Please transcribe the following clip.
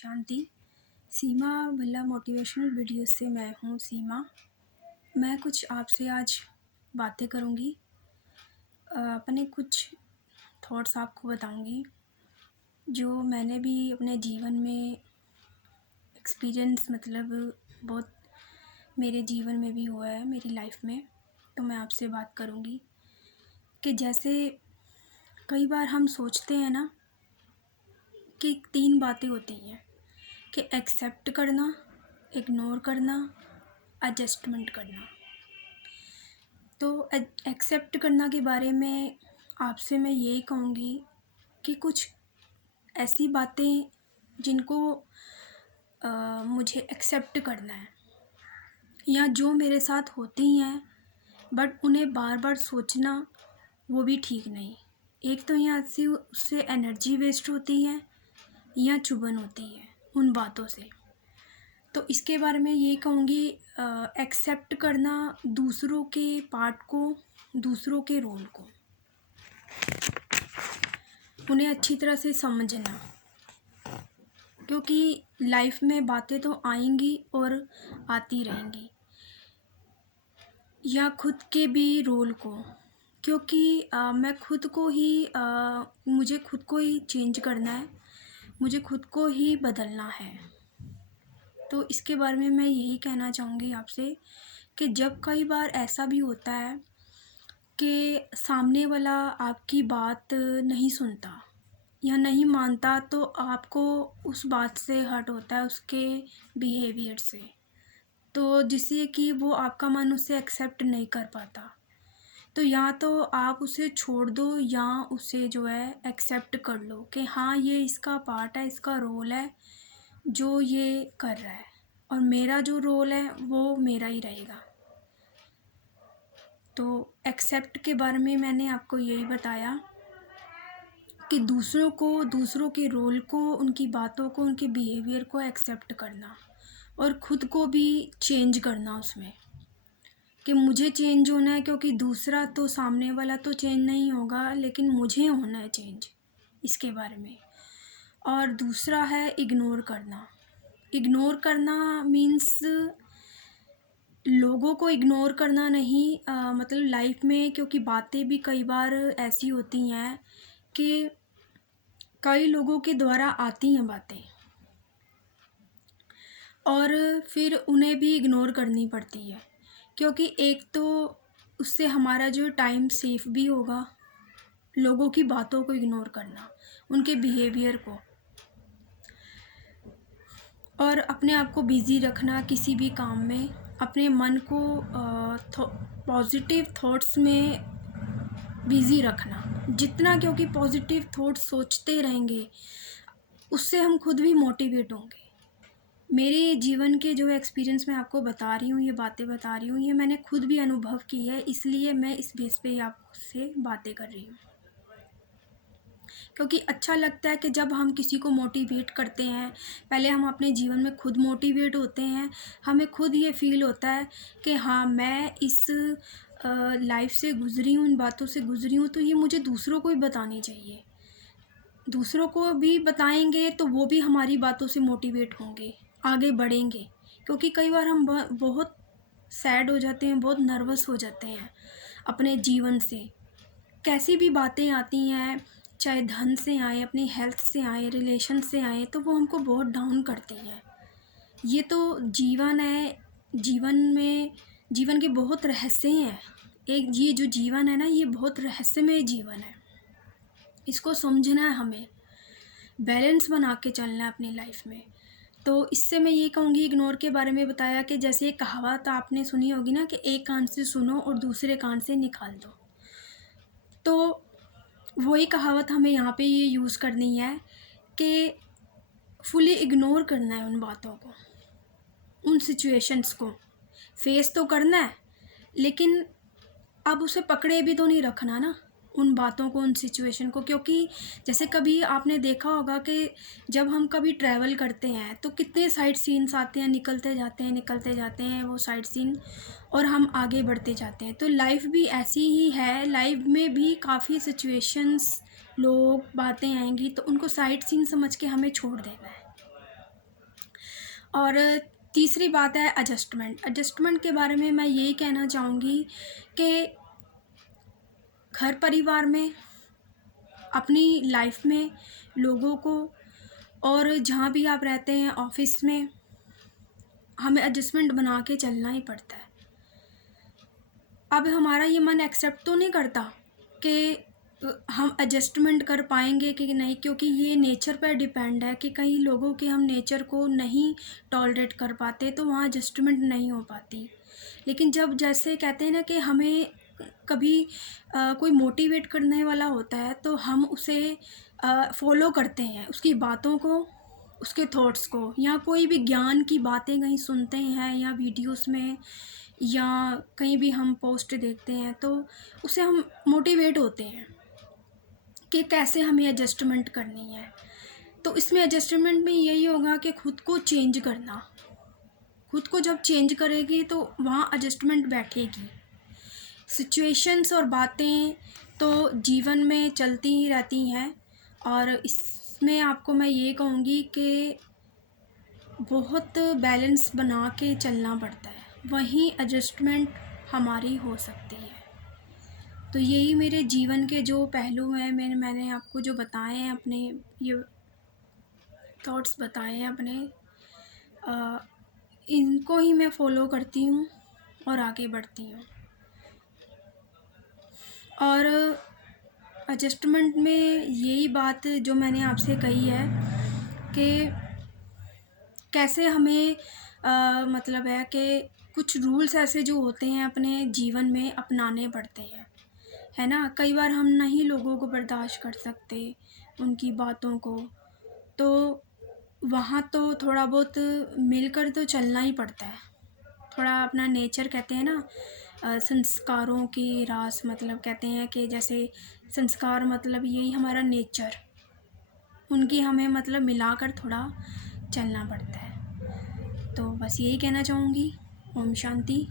शांति। सीमा Bhalla motivational video से मैं हूँ सीमा। मैं कुछ आपसे आज बातें करूँगी। अपने कुछ थॉट्स आपको बताऊँगी जो मैंने भी अपने जीवन में एक्सपीरियंस बहुत मेरे जीवन में भी हुआ है, मेरी लाइफ में। तो मैं आपसे बात करूँगी कि जैसे कई बार हम सोचते हैं ना कि 3 बातें होती हैं कि एक्सेप्ट करना, इग्नोर करना, एडजस्टमेंट करना। तो एक्सेप्ट करना के बारे में आपसे मैं यही कहूँगी कि कुछ ऐसी बातें जिनको मुझे एक्सेप्ट करना है या जो मेरे साथ होती हैं बट उन्हें बार बार सोचना वो भी ठीक नहीं। एक तो यहाँ से उससे एनर्जी वेस्ट होती है या चुभन होती है उन बातों से। तो इसके बारे में ये कहूँगी, एक्सेप्ट करना दूसरों के पार्ट को, दूसरों के रोल को, उन्हें अच्छी तरह से समझना, क्योंकि लाइफ में बातें तो आएंगी और आती रहेंगी। या खुद के भी रोल को, क्योंकि मैं खुद को ही मुझे खुद को ही चेंज करना है, मुझे खुद को ही बदलना है। तो इसके बारे में मैं यही कहना चाहूँगी आपसे कि जब कई बार ऐसा भी होता है कि सामने वाला आपकी बात नहीं सुनता या नहीं मानता, तो आपको उस बात से हर्ट होता है, उसके बिहेवियर से, तो जिससे कि वो आपका मन उसे एक्सेप्ट नहीं कर पाता। तो या तो आप उसे छोड़ दो या उसे जो है एक्सेप्ट कर लो कि हाँ, ये इसका पार्ट है, इसका रोल है जो ये कर रहा है, और मेरा जो रोल है वो मेरा ही रहेगा। तो एक्सेप्ट के बारे में मैंने आपको यही बताया कि दूसरों को, दूसरों के रोल को, उनकी बातों को, उनके बिहेवियर को एक्सेप्ट करना और ख़ुद को भी चेंज करना उसमें, कि मुझे चेंज होना है, क्योंकि दूसरा तो, सामने वाला तो चेंज नहीं होगा, लेकिन मुझे होना है चेंज, इसके बारे में। और दूसरा है इग्नोर करना। इग्नोर करना मीन्स लोगों को इग्नोर करना नहीं, लाइफ में, क्योंकि बातें भी कई बार ऐसी होती हैं कि कई लोगों के द्वारा आती हैं बातें और फिर उन्हें भी इग्नोर करनी पड़ती है, क्योंकि एक तो उससे हमारा जो टाइम सेफ भी होगा, लोगों की बातों को इग्नोर करना, उनके बिहेवियर को, और अपने आप को बिज़ी रखना किसी भी काम में, अपने मन को पॉजिटिव थॉट्स में बिज़ी रखना जितना, क्योंकि पॉजिटिव थॉट्स सोचते रहेंगे उससे हम खुद भी मोटिवेट होंगे। मेरे जीवन के जो एक्सपीरियंस मैं आपको बता रही हूँ, ये बातें बता रही हूँ, ये मैंने खुद भी अनुभव की है, इसलिए मैं इस बेस पे आपसे बातें कर रही हूँ। क्योंकि अच्छा लगता है कि जब हम किसी को मोटिवेट करते हैं, पहले हम अपने जीवन में खुद मोटिवेट होते हैं, हमें खुद ये फील होता है कि हाँ, मैं इस लाइफ से गुज़री हूँ, इन बातों से गुज़री हूँ, तो ये मुझे दूसरों को भी बतानी चाहिए। दूसरों को भी बताएंगे तो वो भी हमारी बातों से मोटिवेट होंगे, आगे बढ़ेंगे। क्योंकि कई बार हम बहुत सैड हो जाते हैं, बहुत नर्वस हो जाते हैं अपने जीवन से। कैसी भी बातें आती हैं, चाहे धन से आए, अपनी हेल्थ से आए, रिलेशन से आए, तो वो हमको बहुत डाउन करती हैं। ये तो जीवन है, जीवन में, जीवन के बहुत रहस्य हैं। एक ये जो जीवन है ना, ये बहुत रहस्यमय जीवन है, इसको समझना है हमें, बैलेंस बना के चलना है अपनी लाइफ में। तो इससे मैं ये कहूँगी, इग्नोर के बारे में बताया कि जैसे एक कहावत आपने सुनी होगी ना कि एक कान से सुनो और दूसरे कान से निकाल दो। तो वही कहावत हमें यहाँ पे ये यूज़ करनी है कि फुली इग्नोर करना है उन बातों को, उन सिचुएशंस को फेस तो करना है, लेकिन अब उसे पकड़े भी तो नहीं रखना ना, उन बातों को, उन सिचुएशन को। क्योंकि जैसे कभी आपने देखा होगा कि जब हम कभी ट्रैवल करते हैं तो कितने साइड सीन्स आते हैं, निकलते जाते हैं वो साइड सीन, और हम आगे बढ़ते जाते हैं। तो लाइफ भी ऐसी ही है, लाइफ में भी काफ़ी सिचुएशंस, लोग, बातें आएंगी, तो उनको साइड सीन समझ के हमें छोड़ देना है। और तीसरी बात है एडजस्टमेंट। एडजस्टमेंट के बारे में मैं यही कहना चाहूँगी कि घर परिवार में, अपनी लाइफ में, लोगों को, और जहाँ भी आप रहते हैं, ऑफिस में, हमें एडजस्टमेंट बना के चलना ही पड़ता है। अब हमारा ये मन एक्सेप्ट तो नहीं करता कि हम एडजस्टमेंट कर पाएंगे कि नहीं, क्योंकि ये नेचर पर डिपेंड है कि कई लोगों के हम नेचर को नहीं टॉलरेट कर पाते, तो वहाँ एडजस्टमेंट नहीं हो पाती। लेकिन जब जैसे कहते हैं ना कि हमें कभी कोई मोटिवेट करने वाला होता है तो हम उसे फॉलो करते हैं, उसकी बातों को, उसके थॉट्स को, या कोई भी ज्ञान की बातें कहीं सुनते हैं या वीडियोस में, या कहीं भी हम पोस्ट देखते हैं तो उससे हम मोटिवेट होते हैं कि कैसे हमें एडजस्टमेंट करनी है। तो इसमें एडजस्टमेंट में यही होगा कि खुद को चेंज करना। खुद को जब चेंज करेगी तो वहाँ एडजस्टमेंट बैठेगी। सिचुएशंस और बातें तो जीवन में चलती ही रहती हैं, और इसमें आपको मैं ये कहूँगी कि बहुत बैलेंस बना के चलना पड़ता है, वहीं एडजस्टमेंट हमारी हो सकती है। तो यही मेरे जीवन के जो पहलू हैं, मैंने आपको जो बताए हैं, अपने ये थॉट्स बताए हैं अपने, इनको ही मैं फॉलो करती हूँ और आगे बढ़ती हूँ। और एडजस्टमेंट में यही बात जो मैंने आपसे कही है कि कैसे हमें मतलब है कि कुछ रूल्स ऐसे जो होते हैं अपने जीवन में अपनाने पड़ते हैं, है ना। कई बार हम नहीं लोगों को बर्दाश्त कर सकते, उनकी बातों को, तो वहाँ तो थोड़ा बहुत मिलकर तो चलना ही पड़ता है। थोड़ा अपना नेचर, कहते हैं ना, संस्कारों की रास, मतलब कहते हैं कि जैसे संस्कार मतलब यही हमारा नेचर, उनकी हमें मतलब मिलाकर थोड़ा चलना पड़ता है। तो बस यही कहना चाहूँगी। ओम शांति।